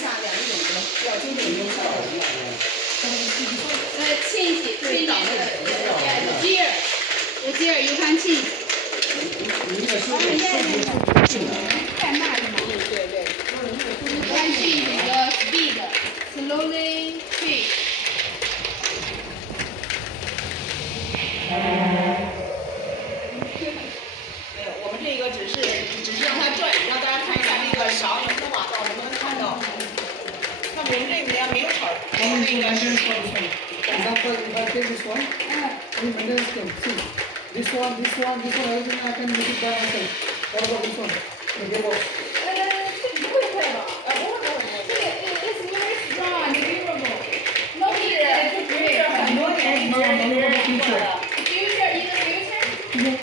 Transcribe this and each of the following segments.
下两个影子，要精准用效果。change the gear. The gear you can change. 太慢了嘛。对对。You can change the speed. Slowly change. 没有，我们这个只是让它转，让大家看一下那个勺能不能挖到，能不能看到。那我们这里面没有炒，那个。Example, if I take this one, any maintenance can see. This one, everything I can make it by myself. What about this one? The gearbox. 不会吧？这个 is very strong and durable. No need to break. 很多年一直过了。Future in the future?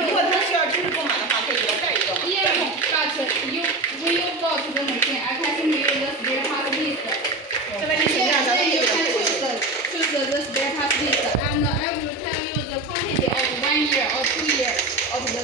如果它需要支持购买的话，可以给它带一个。Yeah, but you will go to the machine. I can send you the spare part list. 这边你选项咱们 You 这 can 个。 choose the spare part list, and I will tell you the quantity of 1 year or 2 years of the